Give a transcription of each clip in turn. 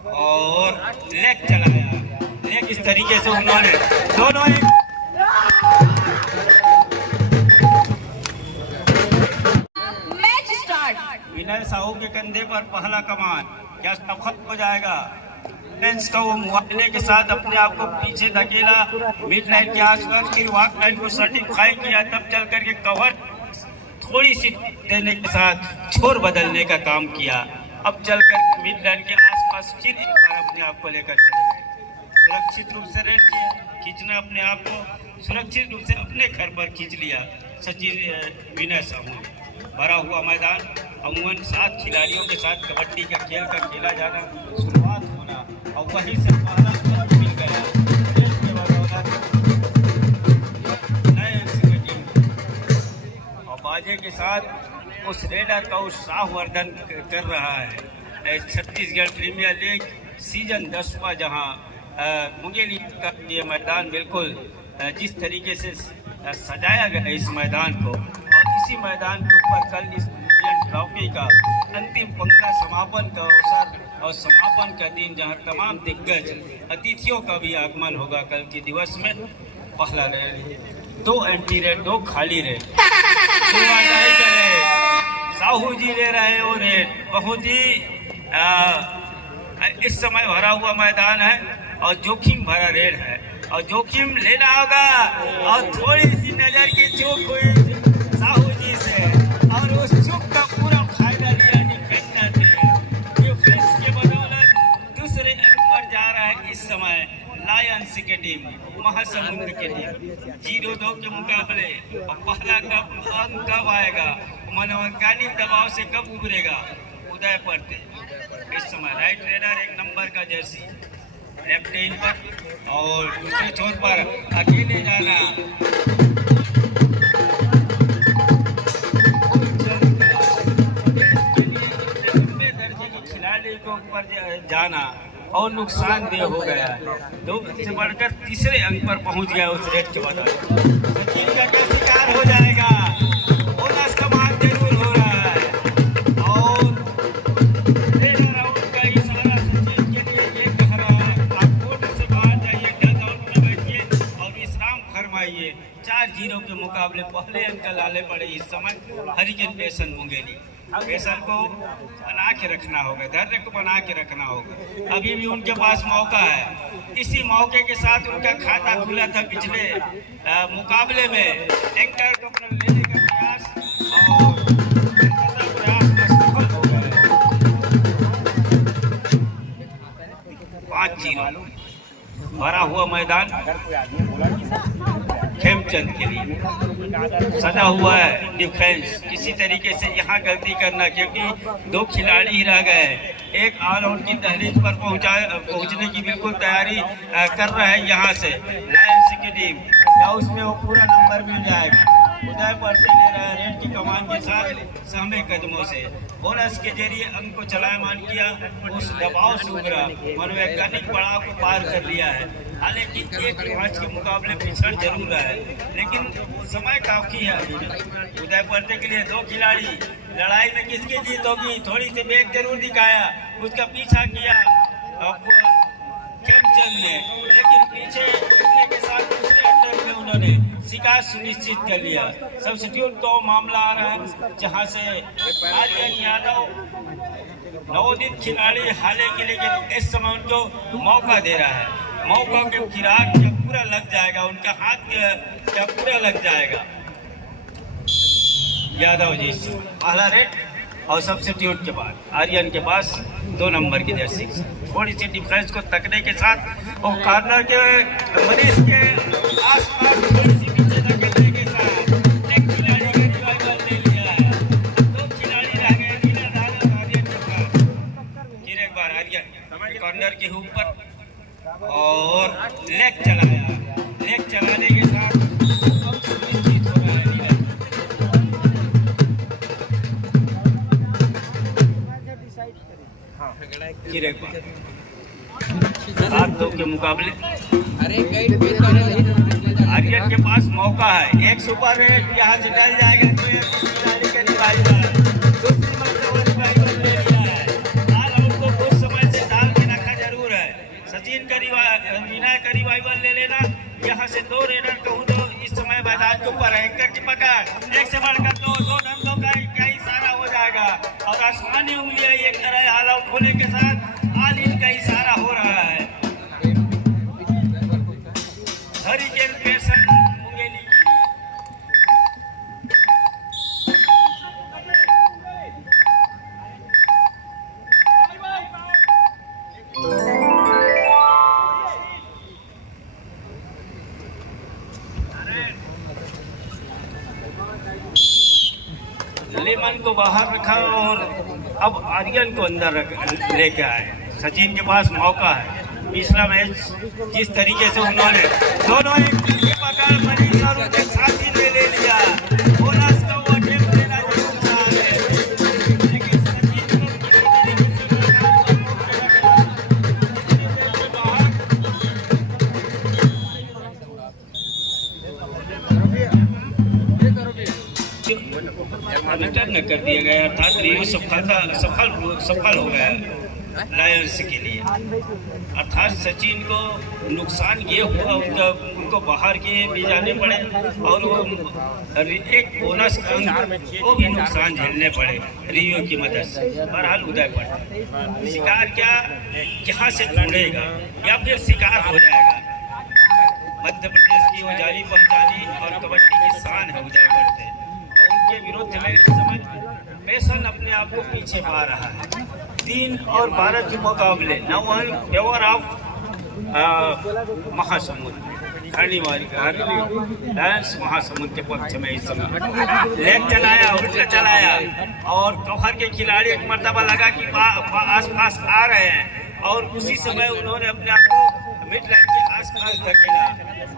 और लेग चलाया। लेग इस तरीके से उन्होंने दोनों ही मैच स्टार्ट। विनय साहू के कंधे पर पहला कमान, क्या खत्म हो जाएगा? डिफेंस का वो मुआवजे के साथ अपने आप को पीछे धकेला मिड लाइन के आसपास, फिर वॉक लाइन को सर्टिफाई किया, तब चल करके कवर थोड़ी सी देने के साथ छोर बदलने का काम किया। अब चलकर मिड लाइन के आसपास फिर एक बार अपने आप को लेकर चले गए। सुरक्षित रूप से रेड खींचना, अपने आप को सुरक्षित रूप से अपने घर पर खींच लिया सचिन विनय साहू। भरा हुआ मैदान, अमूमन 7 खिलाड़ियों के साथ कबड्डी का खेल का खेला जाना, शुरुआत होना और वहीं से पहला गोल मिल गया। के और बाजे के साथ उस रेडर का उत्साहवर्धन कर रहा है छत्तीसगढ़ प्रीमियर लीग सीजन 10वां, जहां मुंगेली का ये मैदान बिल्कुल जिस तरीके से सजाया गया इस मैदान को, और इसी मैदान के ऊपर कल इस ट्रॉफी का अंतिम पंगा समापन का अवसर और समापन का दिन, जहां तमाम दिग्गज अतिथियों का भी आगमन होगा कल के दिवस में। पहला रेड, 2 एंटी रेड, 2 खाली रेड, साहू जी ले रहे हो रेड। बहुत ही इस समय भरा हुआ मैदान है और जोखिम भरा रेड है, और जोखिम लेना होगा। और थोड़ी सी नजर की चूक हुई साहू जी से, और उस चूक का पूरा फायदा लिया डिफेंडर ने। डिफेंस के बदौलत दूसरे अंक पर जा रहा है इस समय लायंस की टीम, महासमुंद की टीम। 0-2 के मुकाबले और पहला अंक कब आएगा, मनोवैज्ञानिक दबाव से कब उभरेगा? उदय पड़ते इस समय राइट रेडर 1 नंबर का जर्सी लेफ्ट इन पर, और दूसरे छोर पर अकेले जाना दर्जे के खिलाड़ी को ऊपर जाना और नुकसानदेह हो गया है। 2 से बढ़कर तीसरे अंक पर पहुंच गया उस रेड के बाद। सचिन का क्या शिकार हो जाएगा? बोनस का मान जरूर हो रहा है, और रेडर आउट का इशारा सचिन के लिए ये कह रहा है, आप कोर्ट से बाहर जाइए, डग आउट में बैठिए और विश्राम फरमाइए। 4-0 के मुकाबले पहले अंक लाने पड़े इस समय हरिकेन पेशन मुंगेली। पेशन को बना के रखना होगा, धैर्य को बना के रखना होगा। अभी भी उनके पास मौका है। इसी मौके के साथ उनका खाता खुला था पिछले मुकाबले में। एंकर को अपना लेने का प्रयास और प्रयास में सफल हो गए। 5-0 भरा हुआ मैदान खेमचंद के लिए सजा हुआ है। डिफेंस किसी तरीके से यहाँ गलती करना, क्योंकि 2 खिलाड़ी ही रह गए। एक ऑल आउट की दहलीज पर पहुंचने की बिल्कुल तैयारी कर रहा है यहाँ से लायंस की टीम, या उसमें वो पूरा नंबर मिल जाएगा। उदय पड़ते ले रहा है रेड की कमान के साथ सहमे कदमों से। बोनस के जरिए अंक को चलायमान किया, उस दबाव से उभरा, मनोवैज्ञानिक पड़ाव को पार कर लिया है। हालांकि एक मैच के मुकाबले पिछड़ जरूर रहा है, लेकिन समय काफी है अभी भी। उदय पड़ते के लिए 2 खिलाड़ी, लड़ाई में किसकी जीत होगी? थोड़ी सी बेग जरूर दिखाया, उसका पीछा किया खेमचंद ने, लेकिन पीछे के साथ दूसरे अंडर में उन्होंने शिकार सुनिश्चित कर लिया। सब्स्टिट्यूट को मामला आ रहा है, जहां से आर्यन यादव नवोदित खिलाड़ी हालांकि, लेकिन इस समय उनको मौका दे रहा है। मौका के फिराक क्या पूरा लग जाएगा, उनका हाथ क्या पूरा लग जाएगा। यादव जी पहला रेड, और सब्स्टिट्यूट के बाद आर्यन के पास 2 नंबर की जर्सी। थोड़ी सी डिफेंस को तकने के साथ और कॉर्नर के मरीज के आसपास थोड़ी सी पीछे धकेलने के साथ एक खिलाड़ी का रिवाइवल ले लिया है। 2 खिलाड़ी रह गए, आर्यन के पास। फिर एक बार आर्यन कॉर्नर के ऊपर और लेग चलाया। लेग चलाने के साथ सुनिश्चित हो रहा है फिर एक बार 7-2 के मुकाबले आर्यन के पास मौका है। एक सुपर रेड यहाँ से डल जाएगा तो खिलाड़ी का रिवाइवल, दूसरी मतलब रिवाइवल ले लिया है। ऑल आउट को कुछ समय से डाल के रखा सचिन का विनायक का रिवाइवल ले लेना। यहाँ से 2 रेडर कहूँ तो इस समय मैदान के ऊपर है। एंकर की पकड़, एक से बढ़कर 2 रनों का क्या इशारा हो जाएगा और आसमानी उंगलियां एक तरह ऑल आउट होने के साथ ऑल इन का इशारा हो रहा है। हरिकेन पेसन मुंगेली लेमन को बाहर रखा और अब आर्यन को अंदर लेके आए। सचिन के पास मौका है। पिछला मैच जिस तरीके से उन्होंने दोनों एक की पकड़ मनीष और उनके साथी ने ले लिया, बोनस का वो अटेम्प्ट लेना जरूर था, लेकिन सचिन को रिटर्न न कर दिया गया, अर्थात रिव्यू सफल हो गया लायंस के लिए। अर्थात सचिन को नुकसान ये हुआ, उनको बाहर के भी जाने पड़े और वो एक बोनस को भी नुकसान झेलने पड़े रिव्यू की मदद से। बहरहाल उदय पड़ता शिकार क्या यहाँ से ढूंढेगा या फिर शिकार हो जाएगा। मध्य प्रदेश की वो जाली पहचानी और कबड्डी की शान है उदय पड़ते, और उनके विरुद्ध में इस समय पेसन अपने आप को पीछे पा रहा है। 3 और 12 के मुकाबले नौ favour of Mahasamund Lions Mahasamund के पक्ष में इस समय लेग चलाया, उल्टा चलाया और कवर के खिलाड़ी एक मर्तबा लगा कि आसपास आ रहे हैं और उसी समय उन्होंने अपने आप को मिड लाइन के आसपास धकेला।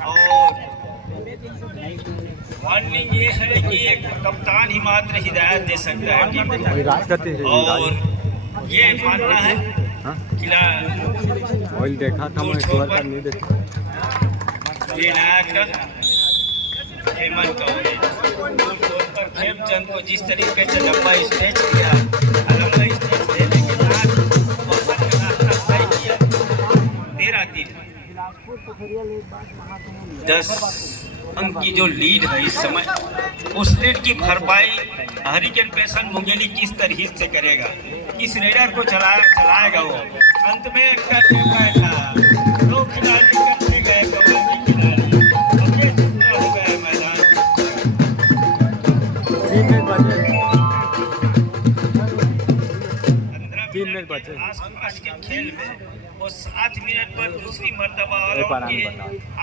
और वार्निंग ये है कि एक कप्तान ही मात्र हिदायत दे सकता है टीम को, और ये मानना है ऑयल देखा था मैं, एक बार नहीं देखा। विनायक हेमंत का खेमचंद को जिस तरीके से लंबा स्टेज किया, लंबा स्टेज देने के बाद तय किया 13-3 10 अंक की जो लीड है इस समय, उस लीड की भरपाई हरिकेन पेसन मुंगेली किस तरीके से करेगा, किस रेडर को चलाएगा वो। अंत में करने बैठा 2 खिलाड़ी करने गए, कबड्डी खिलाड़ी अब ये शुरू हो गया मैदान। 3 मिनट बचे आसपास के खेल में वो 7 मिनट पर दूसरी मर्तबा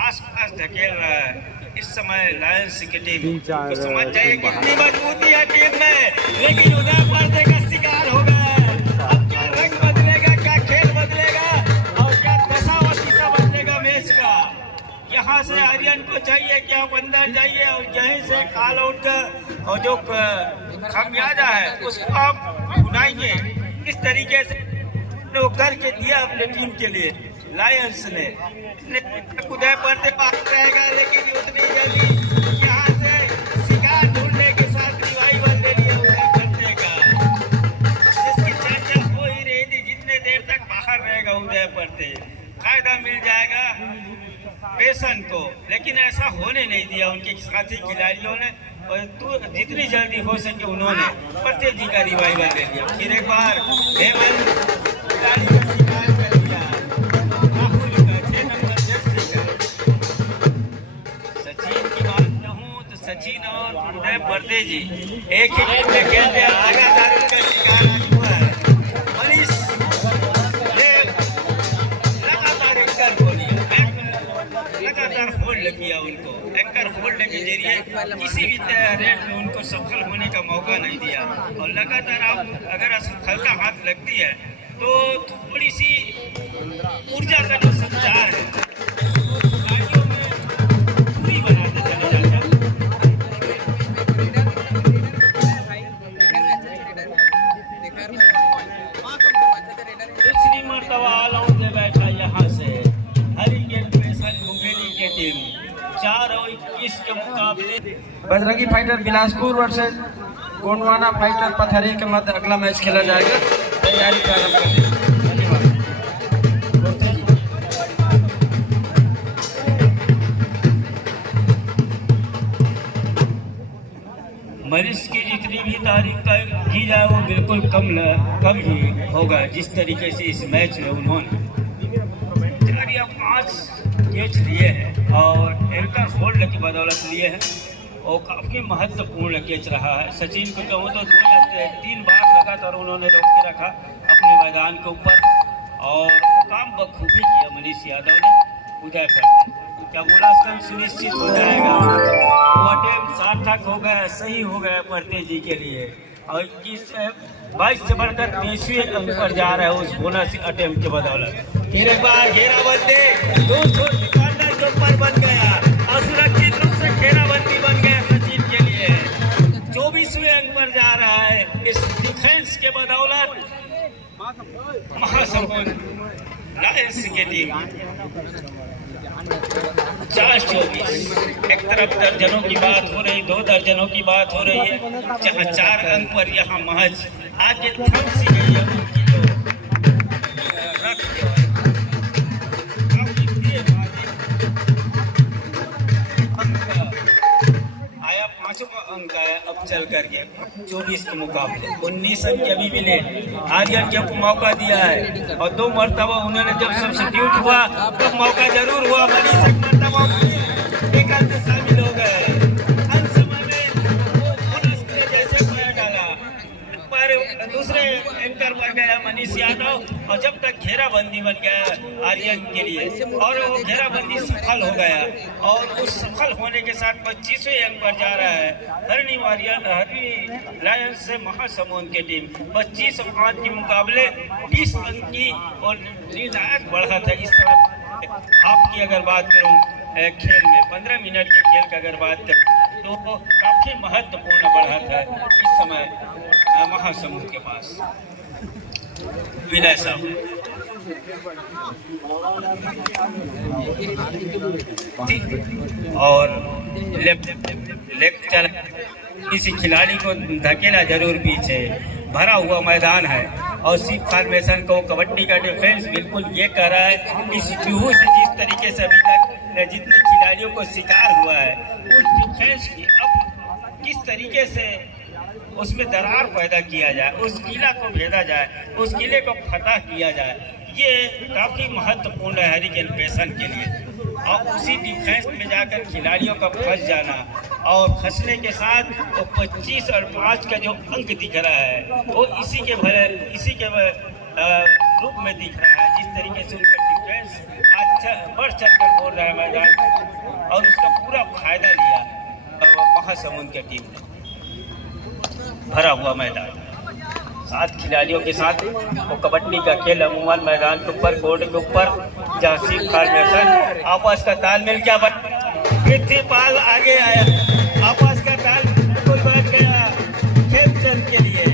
आसपास धकेल रहा है। इस समय लायंस की टीम को समझ जाइए कितनी मजबूती है टीम में, लेकिन उदय पर्दे का शिकार हो गया। अब क्या रंग बदलेगा, क्या खेल बदलेगा और क्या दशा व दिशा बदलेगा मैच का। यहाँ से आर्यन को चाहिए कि आप अंदर जाइए और यहीं से ऑल आउट का और जो खामियाजा है उसको आप ढूंढाएंगे। किस तरीके से वो करके दिया अपने टीम के लिए लायंस ने। उदय पर्दे पर रहेगा, लेकिन उतनी जल्दी यहाँ से शिकार ढूंढने के साथ रिवाइवल ले लिया उदय पर्दे का, जिसकी चर्चा हो ही रही थी। जितने देर तक बाहर रहेगा उदय पर्दे, फायदा मिल जाएगा पेसन को, लेकिन ऐसा होने नहीं दिया उनके साथी खिलाड़ियों ने। और जितनी जल्दी हो सके उन्होंने पर्दे जी का रिवाइवल ले लिया। फिर एक बार हेमंत खिलाड़ी का शिकार कर लिया, राहुल का 6 नंबर जर्सी का। सचिन की बात कहूँ तो सचिन और उदय पर्दे जी एक ही टीम में खेलते हैं, लगातार उनका शिकार हुआ है। मनीष ने लगातार एंकर को लिया, लगातार होल्ड किया उनको, एंकर होल्ड के जरिए किसी भी रेट में उनको सफल होने का मौका नहीं दिया। और लगातार आप अगर असफलता हाथ लगती है तो थोड़ी सी ऊर्जा का जो संचार है गाड़ियों में पूरी बनाते चले जाते हैं। दूसरी मर्तबा ऑल आउट में बैठा यहाँ से हरिकेन पेसन मुंगेली की टीम 4 और 21 के मुकाबले। Bajrangi fighter Bilaspur versus Gondwana fighter पथरी के मध्य अगला मैच खेला जाएगा। तैयारी प्रारंभ कर दी। धन्यवाद। मरीज की जितनी भी तारीफ की जाए वो बिल्कुल कम ही होगा। जिस तरीके से इस मैच में उन्होंने 4 या 5 कैच लिए हैं और एंकर होल्ड की बदौलत लिए हैं और काफ़ी महत्वपूर्ण कैच रहा है। सचिन को कहूँ तो 2 या 3 बार लगातार उन्होंने रोक के रखा अपने मैदान के ऊपर और काम बखूबी किया मनीष यादव ने उदय पर। क्या बोला सुनिश्चित हो जाएगा, वो अटेम्प्ट सार्थक हो गया, सही हो गया परतेज जी के लिए और 22 से बढ़कर 23वें अंक पर जा रहा है उस बोनस अटेम्प्ट के बदौलत। फिर एक बार घेराबंदी 2 छोटे कॉर्नर के ऊपर बन गया और सुरक्षित रूप से घेराबंदी बन गया सचिन के लिए। 24वें अंक पर जा रहा है इस डिफेंस के बदौलत महासमुंद लायंस की टीम। 4-24 एक तरफ दर्जनों की बात हो रही, 2 दर्जनों की बात हो रही है, जहां 4 अंक पर यहाँ महज आगे थम सी गई है उनकी जो रख आया 5वां अंक आया अब चल करके 24 के मुकाबले 19 अंक अभी भी लेट आर्यन को मौका दिया है और 2 मरतबा उन्होंने जब सब्स्टिट्यूट हुआ तब मौका जरूर हुआ। मनीष एक मरतबा एक अंक शामिल हो गए। अंत समय में वो बोनस के जैसे पैर डाला पर दूसरे एंकर पर गया मनीष यादव और जब तक घेराबंदी बन गया आर्यन के लिए और वो घेराबंदी सफल हो गया और उस सफल होने के साथ 25वें अंक पर जा रहा है हरणी लायंस से महासमुंद की टीम। 25-5 के मुकाबले 20 अंक की और निर्णायक बढ़ा था इस समय। हाफ की अगर बात करूं खेल में 15 मिनट के खेल की अगर बात करें तो काफी महत्वपूर्ण बढ़ा था इस समय महासमुंद के पास। विनय साहब और लेफ्ट चला किसी खिलाड़ी को धकेला जरूर पीछे। भरा हुआ मैदान है और सिख फॉर्मेशन को कबड्डी का डिफेंस बिल्कुल ये कर रहा है। इस जुहू से जिस तरीके से अभी तक जितने खिलाड़ियों को शिकार हुआ है उस डिफेंस की अब किस तरीके से उसमें दरार पैदा किया जाए, उस किला को भेदा जाए, उस किले को फतह किया जाए, ये काफ़ी महत्वपूर्ण है हरिकेन पेशन के लिए। और उसी डिफेंस में जाकर खिलाड़ियों का फंस जाना और फंसने के साथ तो 25 और 5 का जो अंक दिख रहा है वो इसी के रूप में दिख रहा है। जिस तरीके से उनका डिफेंस अच्छा बढ़ चढ़ कर बोल रहा है मैदान और उसका पूरा फायदा लिया महासमुंद की टीम ने। भरा हुआ मैदान 7 खिलाड़ियों के साथ वो कबड्डी का खेल अमूमन मैदान के ऊपर कोर्ट के ऊपर जहाँ सिख फॉर्मेशन आपस का तालमेल क्या बन पृथ्वीपाल आगे आया, आपस का तालमेल बैठ गया खेलचंद के लिए।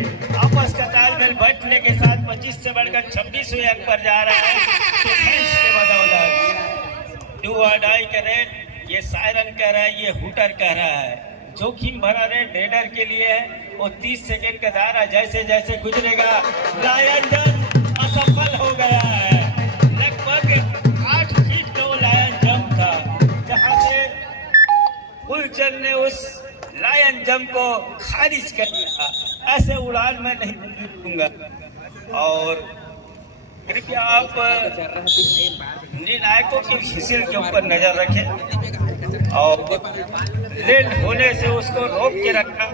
आपस का तालमेल बैठने के साथ 25 से बढ़कर 26वें अंक पर जा रहा है के बदौलत। डू और डाई का रेड ये सायरन कह रहा है, ये हुटर कह रहा है। जोखिम भरा रेड रेडर के लिए है। वो 30 सेकेंड का दायरा जैसे जैसे गुजरेगा लायन जंप असफल हो गया है। लगभग 8 फीट का वो लायन जंप था जहां से फुलचंद ने उस लायन जंप को खारिज कर दिया। ऐसे उड़ान मैं नहीं दूंगा। और कृपया आप निर्णायकों की फिसल के ऊपर नजर रखें और लेट होने से उसको रोक के रखा।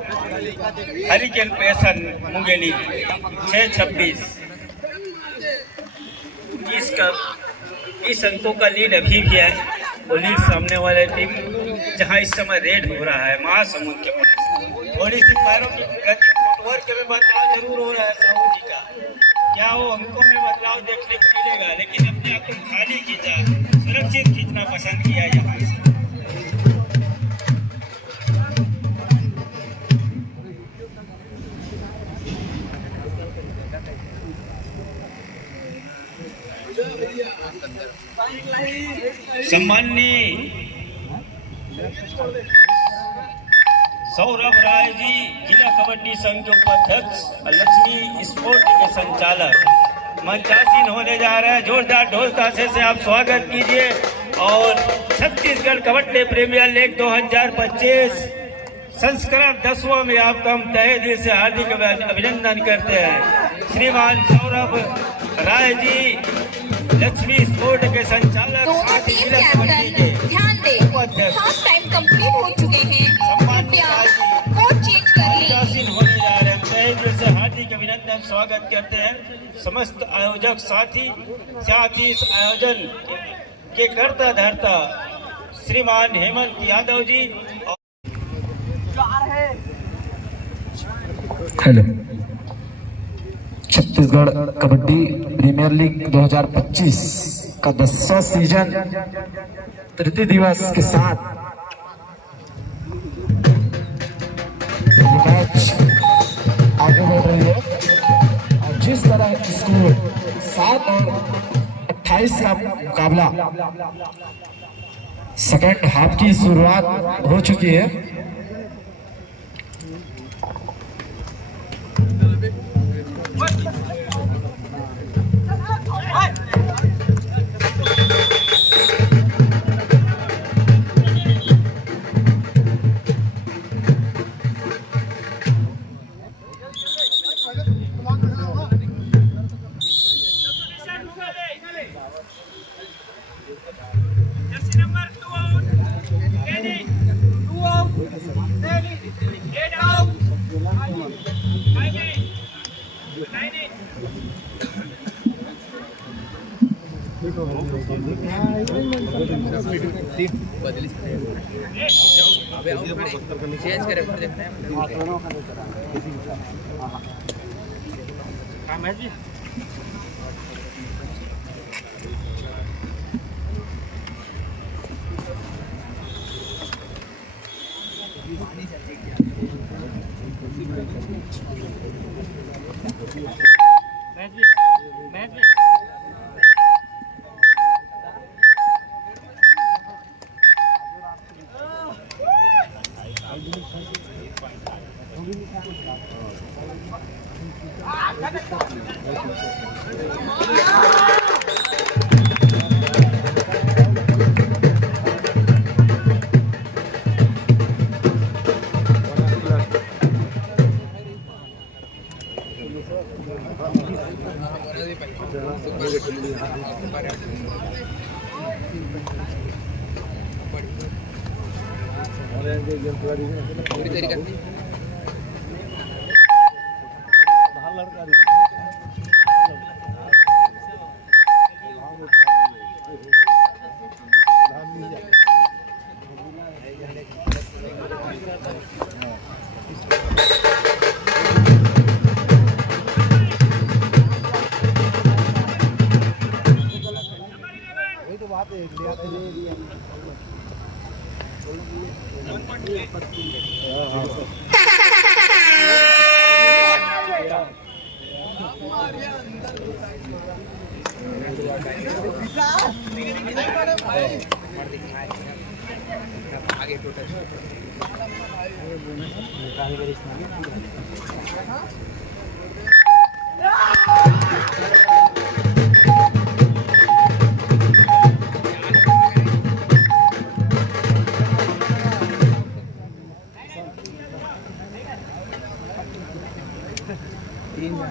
हरिकेन पेशन मुंगेली 6-26 इस अंकों का लीड अभी भी है। वो लीड सामने वाले टीम जहां इस समय रेड हो रहा है महासमुंद के पास। थोड़ी सी पैरों की गति फुटवर्क में बदलाव जरूर हो रहा है साहू जी का। क्या वो अंकों में बदलाव देखने को मिलेगा, लेकिन अपने आप को खाली खींचा, सुरक्षित खींचना पसंद किया यहाँ से। सम्माननीय सौरभ राय जी जिला कबड्डी संघ के उपाध्यक्ष, लक्ष्मी स्पोर्ट के संचालक मंचासीन होने जा रहे हैं। जोरदार ढोल ताशे से आप स्वागत कीजिए। और छत्तीसगढ़ कबड्डी प्रीमियर लीग 2025 संस्करण 10वां में आपका हम तहे दिल से हार्दिक अभिनंदन करते हैं। श्रीमान सौरभ राय जी लक्ष्मी स्पोर्ट के संचालक, दोनों साथ ही टीम जिला कमेटी के कैप्टन ध्यान दें, उपाध्यक्ष हाफ टाइम कंप्लीट हो चुके हैं। कृपया कोच चेंज कर लें। मंचासीन होने जा रहे हैं। तहे दिल से हार्दिक अभिनंदन स्वागत करते हैं समस्त आयोजक साथी, साथ ही इस आयोजन के करता धरता श्रीमान Hemant Yadav ji. Hello, Chhattisgarh kabaddi premier league 2025 का 10वां सीजन तृतीय दिवस के साथ मैच आगे बढ़ रही है। और जिस तरह स्कोर 7 और 28 का मुकाबला सेकेंड हाफ की शुरुआत हो चुकी है। चेंज करें फिर देखते हैं। पूरी तैयारी करनी आगे टोटल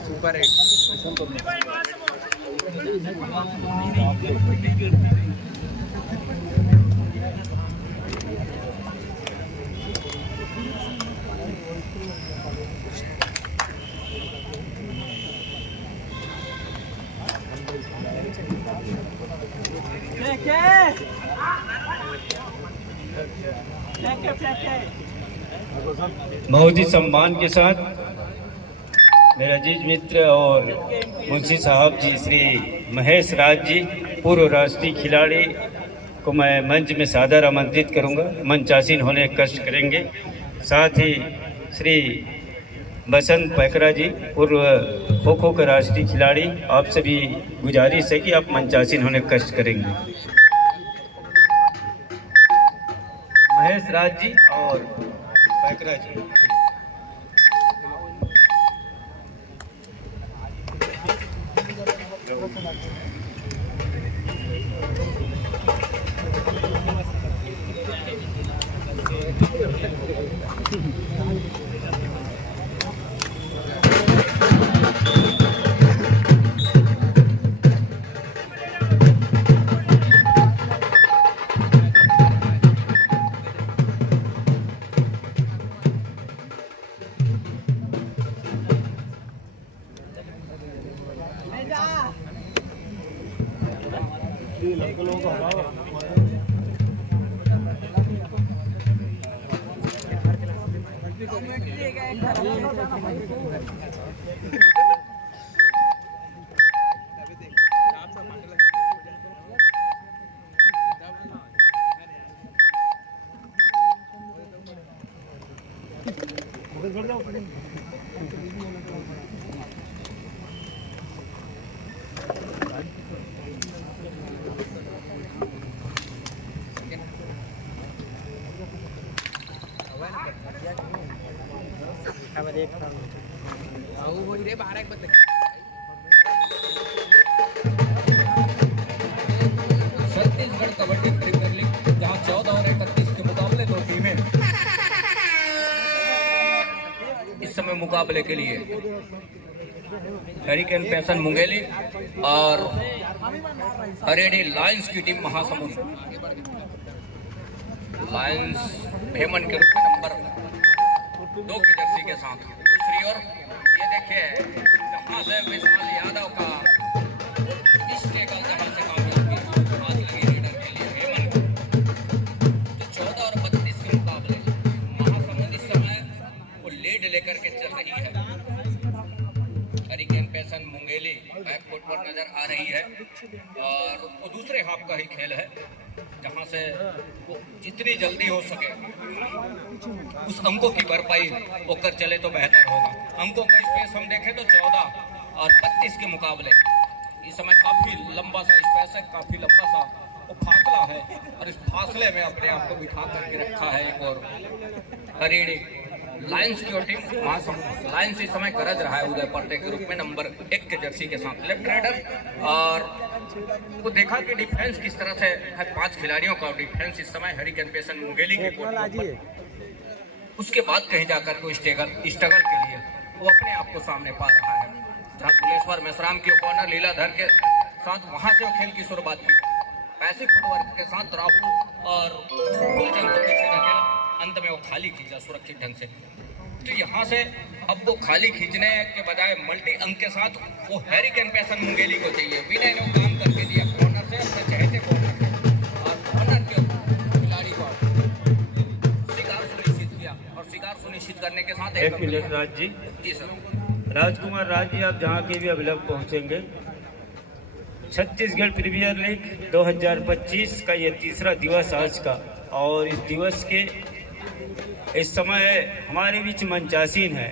सुपर है। बहुत ही सम्मान के साथ मेरा अजीज मित्र और मुंशी साहब जी श्री महेश राज जी पूर्व राष्ट्रीय खिलाड़ी को मैं मंच में सादर आमंत्रित करूंगा। मंचासीन होने कष्ट करेंगे। साथ ही श्री बसंत पैकरा जी पूर्व खो खो के राष्ट्रीय खिलाड़ी, आपसे भी गुजारिश है कि आप मंचासीन होने कष्ट करेंगे। महेश राज जी और पैकरा जी। Thank you. रे 12 बजे छत्तीसगढ़ कबड्डी प्रीमियर लीग जहां 14 और 31 के मुकाबले 2 टीमें इस समय मुकाबले के लिए हरिकेन पैसन मुंगेली और हरेडी लायंस की टीम महासमुंद लायंस हेमन के रूप में नंबर 2 की जर्सी के साथ। दूसरी ओर ये देखिए जहां से विशाल यादव का जहां से कामयाबी हाथ लगी लीडर के लिए हेमन तो 14 और 32 के मुकाबले महासमुंद इस समय वो लीड लेकर के चल रही है। हरिकेन पैसन मुंगेली बैकफुट पर नजर आ रही है और वो दूसरे हाफ का ही खेल है जहां से वो जितनी जल्दी हो सके उस अंकों की भरपाई होकर चले तो बेहतर होगा। अंकों का स्पेस हम देखें तो 14 और 32 के मुकाबले इस समय काफी लंबा सा स्पेस है, काफी लंबा सा वो फासला है और इस फासले में अपने आप को बिठा करके रखा है एक और हरियाणी लायंस की टीम महासमुंद। लायंस इस समय गरज रहा है उदय पर्दे के रूप में नंबर 1 के जर्सी के साथ लेफ्ट राइडर और वो देखा कि डिफेंस किस तरह से है। 5 खिलाड़ियों का डिफेंस इस समय हरिकेन पैसन मुंगेली के कोर्ट उसके बाद कहीं जाकर को स्ट्रगल के लिए वो अपने आप को सामने पा रहा है। जहां कुलेश्वर मेसराम की कॉर्नर लीलाधर के साथ वहां से वो खेल की शुरुआत की पैसिव फुटवर्क के साथ राहुल और फुलचंद को पीछे धकेला, अंत में वो खाली खींचा सुरक्षित ढंग से। तो यहाँ से अब वो खाली खींचने के बजाय मल्टी अंक के साथ वो हरिकेन पैसन मुंगेली को चाहिए। विनय ने काम करके दिया कॉर्नर से अपने चहेते कॉर्नर से और कॉर्नर के खिलाड़ी को शिकार सुनिश्चित किया और शिकार सुनिश्चित करने के साथ एक मिनट राज जी। जी सर। राजकुमार राज जी, आप जहाँ के भी अभिलभ पहुँचेंगे। छत्तीसगढ़ प्रीमियर लीग 2025 का ये तीसरा दिवस आज का और इस दिवस के इस समय हमारे बीच मंचासीन है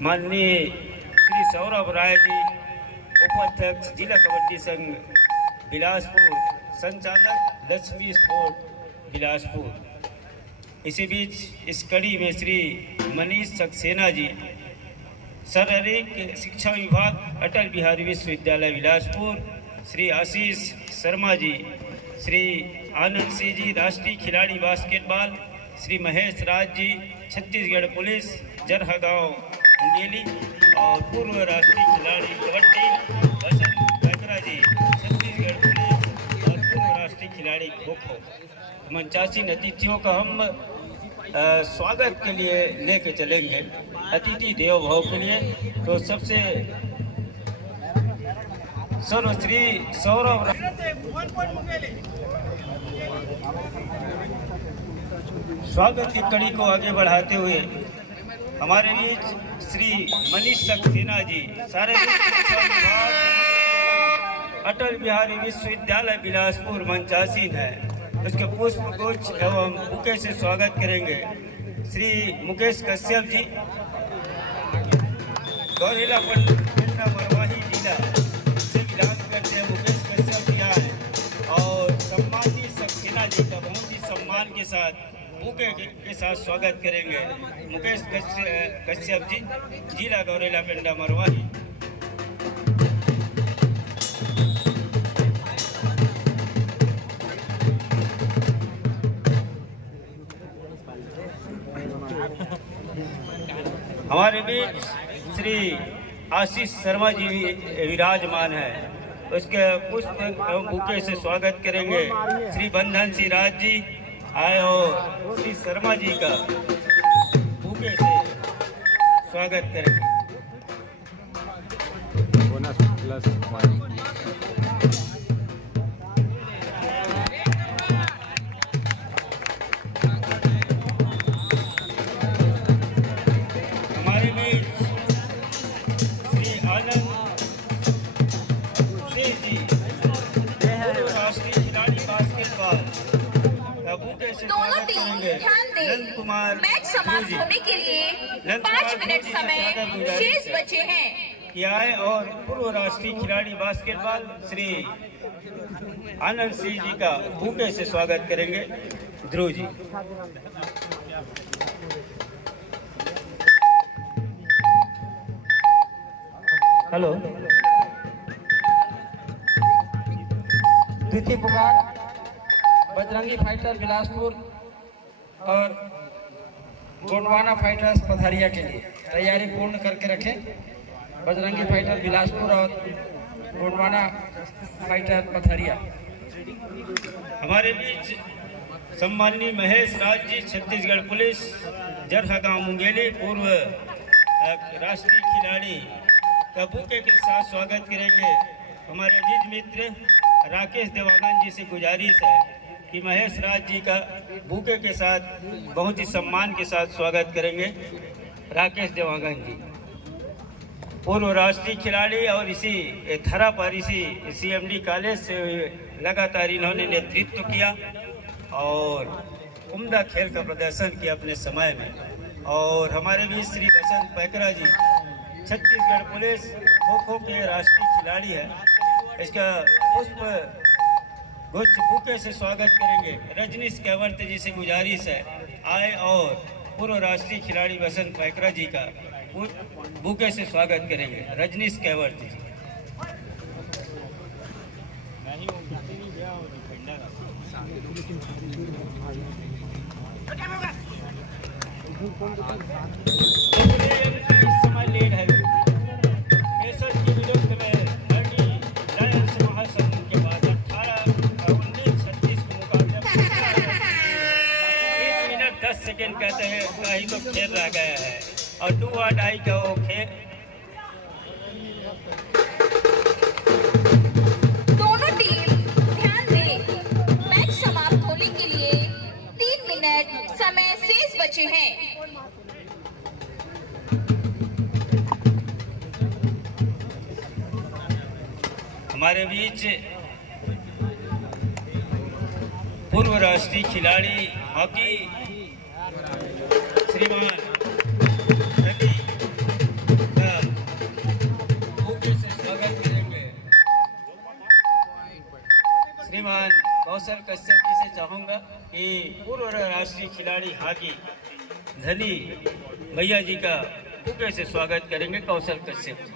माननीय श्री सौरभ राय जी, उपाध्यक्ष जिला कबड्डी संघ बिलासपुर, संचालक लक्ष्मी स्पोर्ट बिलासपुर। इसी बीच इस कड़ी में श्री मनीष सक्सेना जी, शारीरिक शिक्षा विभाग अटल बिहारी विश्वविद्यालय बिलासपुर, श्री आशीष शर्मा जी, श्री आनंद सिंह जी राष्ट्रीय खिलाड़ी बास्केटबॉल, श्री महेश राज जी छत्तीसगढ़ पुलिस जरहगांव मुंगेली और पूर्व राष्ट्रीय खिलाड़ी कबड्डी बसंत बैकरा जी छत्तीसगढ़ पुलिस और पूर्व राष्ट्रीय खिलाड़ी खो खो। मंचासीन अतिथियों का हम स्वागत के लिए लेके चलेंगे अतिथि देव भाव के लिए। तो सबसे सर्वश्री सौरभ स्वागत की कड़ी को आगे बढ़ाते हुए हमारे बीच श्री मनीष सक्सेना जी, शारीरिक शिक्षा विभाग अटल बिहारी विश्वविद्यालय बिलासपुर मंचासीन है। उसके पुष्प गुच्छ एवं बुके से स्वागत करेंगे श्री मुकेश कश्यप जी, गौरेला पंडा मरवाही जिला से विधान करते हैं। मुकेश कश्यप जी आए और सम्मानित सक्सेना जी का बहुत ही सम्मान के साथ बुके के साथ स्वागत करेंगे मुकेश कश्यप जी, जिला गौरेला पेंडा मरवाही। हमारे बीच श्री आशीष शर्मा जी भी विराजमान है। उसके पुष्प एवं बुके से स्वागत करेंगे श्री बंधन सिंह राज जी आए और श्री शर्मा जी का बुके से स्वागत करेंगे। Bonus plus Nand Kumar match समाप्त जी। होने के लिए नंद 5 कुमार मिनट जी का समय स्वागत गुजारिश शेष है बचे हैं। कि आए और पूर्व राष्ट्रीय खिलाड़ी बास्केटबॉल श्री आनंद सिंह जी का बुके से स्वागत करेंगे। ध्रुव जी। हेलो। द्वितीय पुकार बजरंगी फाइटर बिलासपुर और गोंडवाना फाइटर्स पथरिया के लिए तैयारी पूर्ण करके रखें। बजरंगी फाइटर बिलासपुर और गोंडवाना फाइटर पथरिया। हमारे बीच सम्माननीय महेश राज जी, छत्तीसगढ़ पुलिस, जरहा गांव मुंगेली, पूर्व राष्ट्रीय खिलाड़ी का बुके के साथ स्वागत करेंगे। हमारे अजीज मित्र राकेश देवांगन जी से गुजारिश है कि महेश राज जी का बुके के साथ बहुत ही सम्मान के साथ स्वागत करेंगे। राकेश देवांगन जी पूर्व राष्ट्रीय खिलाड़ी और इसी धरा पर इसी CMD कॉलेज से लगातार इन्होंने नेतृत्व किया और उम्दा खेल का प्रदर्शन किया अपने समय में। और हमारे भी श्री बसंत पैकरा जी, छत्तीसगढ़ पुलिस खो-खो के राष्ट्रीय खिलाड़ी है। इसका पुष्प गुच्छ बुके से स्वागत करेंगे। रजनीश कैवर्त जी से गुजारिश है आए और पूर्व राष्ट्रीय खिलाड़ी बसंत पैकरा जी का बुके से स्वागत करेंगे। रजनीश कैवर्त जी। इस समय लीड है केसर की विरुद्ध में लड़ी लायंस महासमुंद के बाद 18-19-36 को मुकाबला 1 मिनट 10 सेकेंड कहते हैं कहीं तो खेल रह गया है और 2 और डाई का वो खेल। दोनों टीम ध्यान दें, मैच समाप्त होने के लिए 3 मिनट समय शेष बचे हैं। हमारे बीच पूर्व राष्ट्रीय खिलाड़ी हॉकी श्रीमान रवि का बुके से स्वागत करेंगे। श्रीमान कौशल कश्यप जी से चाहूंगा कि पूर्व राष्ट्रीय खिलाड़ी हॉकी धनी भैया जी का बुके से स्वागत करेंगे। कौशल कश्यप जी।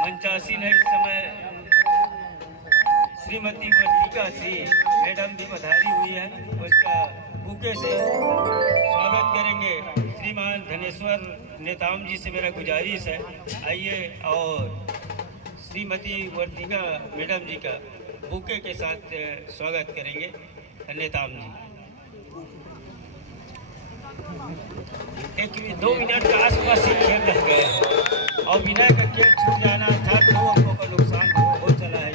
मंचासीन है इस समय श्रीमती वल्लिका सिंह मैडम भी पधारी हुई है, उसका बुके से स्वागत करेंगे। श्रीमान धनेश्वर नेताम जी से मेरा गुजारिश है आइए और श्रीमती वर्तिका मैडम जी का बुके के साथ स्वागत करेंगे। नेताम जी 1-2 मिनट का आसपास ही खेल रह गया और विनय का खेल छूट जाना था। 2 अंकों का नुकसान हो चला है।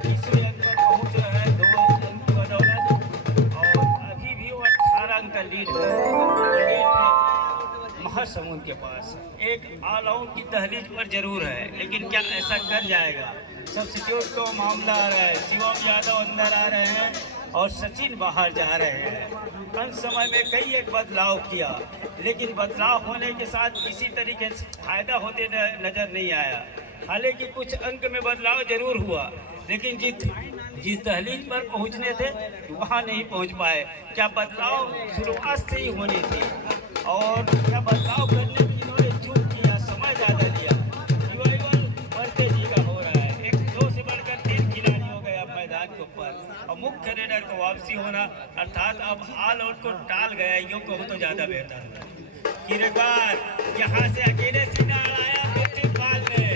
21वें अंक पर पहुंच रहा है 2 अंक की बदौलत और अभी भी वो 18 अंक का लीड है महासमुंद के पास। एक ऑल आउट की दहलीज पर जरूर है, लेकिन क्या ऐसा कर जाएगा? सब्स्टिट्यूट तो मामला आ रहा है, शिवम यादव अंदर आ रहे हैं और सचिन बाहर जा रहे हैं। अंत समय में कई एक बदलाव किया, लेकिन बदलाव होने के साथ किसी तरीके से फायदा होते नजर नहीं आया। हालांकि कुछ अंक में बदलाव जरूर हुआ, लेकिन जिस दहलीज पर पहुंचने थे वहां नहीं पहुंच पाए। क्या बदलाव शुरुआत से ही होनी थी और क्या बदलाव करने में इन्होंने चूक किया, समय ज़्यादा लिया। रिवाइवल बढ़ते जी का हो रहा है। 1-2 से बढ़कर 3 खिलाड़ी हो गए अब मैदान के ऊपर और मुख्य रेडर को वापसी होना अर्थात अब ऑल आउट को टाल गया। योग को तो ज़्यादा बेहतर है। फिर एक बार यहाँ से अकेले सीधा आया मिट्टी पाल ने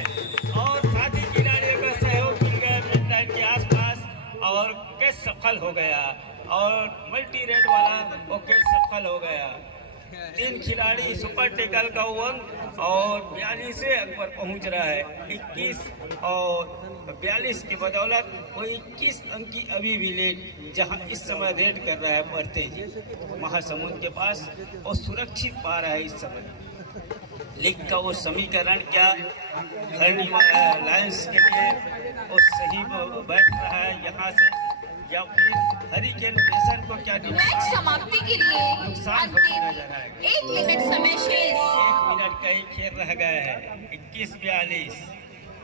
और साथी खिलाड़ियों का सहयोग मिल गया मिड लाइन के आसपास और कैच सफल हो गया और मल्टी रेड वाला वो कैच सफल हो गया। तीन खिलाड़ी सुपर टेकल का अंक और 42वें अंक पर पहुंच रहा है। 21 और 42 की बदौलत वो 21 अंक की अभी भी लीड जहां इस समय रेड कर रहा है परतेज महासमुंद के पास और सुरक्षित पा रहा है इस समय। लीग का वो समीकरण क्या लायंस के लिए वो सही बैठ रहा है यहाँ से या फिर हरिकेन मिशन को क्या मैच समाप्ति के लिए नुकसान होता अंतिम नजर आएगा। 1 मिनट समय शेष। 1 मिनट का ही खेल रह गया है। 21-42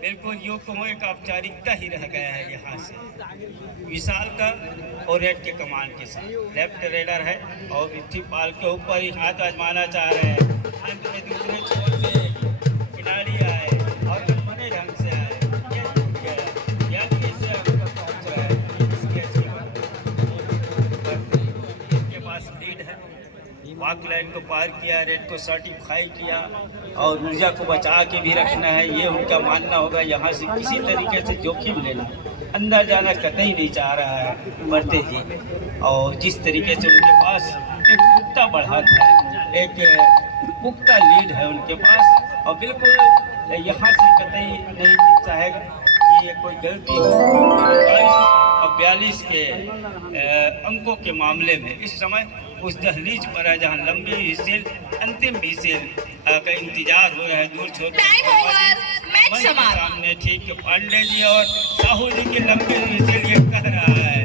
बिल्कुल यूं एक औपचारिकता ही रह गया है यहाँ से। विशाल का और रेड के कमान के साथ लेफ्ट रेडर है और पृथ्वीपाल के ऊपर ही हाथ आजमाना चाह रहे हैं। अंत में दूसरे छोर से खिलाड़ी आए और बने ढंग से आए ये टूट गया या कैसे पहुंच रहा है इनके पास लीड है। वाक लाइन को पार किया, रेड को सर्टिफाई किया और ऊर्जा को बचा के भी रखना है ये उनका मानना होगा। यहाँ से किसी तरीके से जोखिम लेना अंदर जाना कतई नहीं चाह रहा है मरते ही। और जिस तरीके से उनके पास एक पुख्ता बढ़त है, एक पुख्ता लीड है उनके पास और बिल्कुल यहाँ से कतई नहीं दिखता है कि ये कोई गलती हो। 22 और 42 के अंकों के मामले में इस समय उस दहलीज पर है जहाँ लंबी विसेल अंतिम विसेल का इंतजार हो रहा है। दूर छोड़ टाइम ओवर, मैच समाप्त। सामने ठीक पांडे जी और साहू जी के लंबे विसेल ये कह रहा है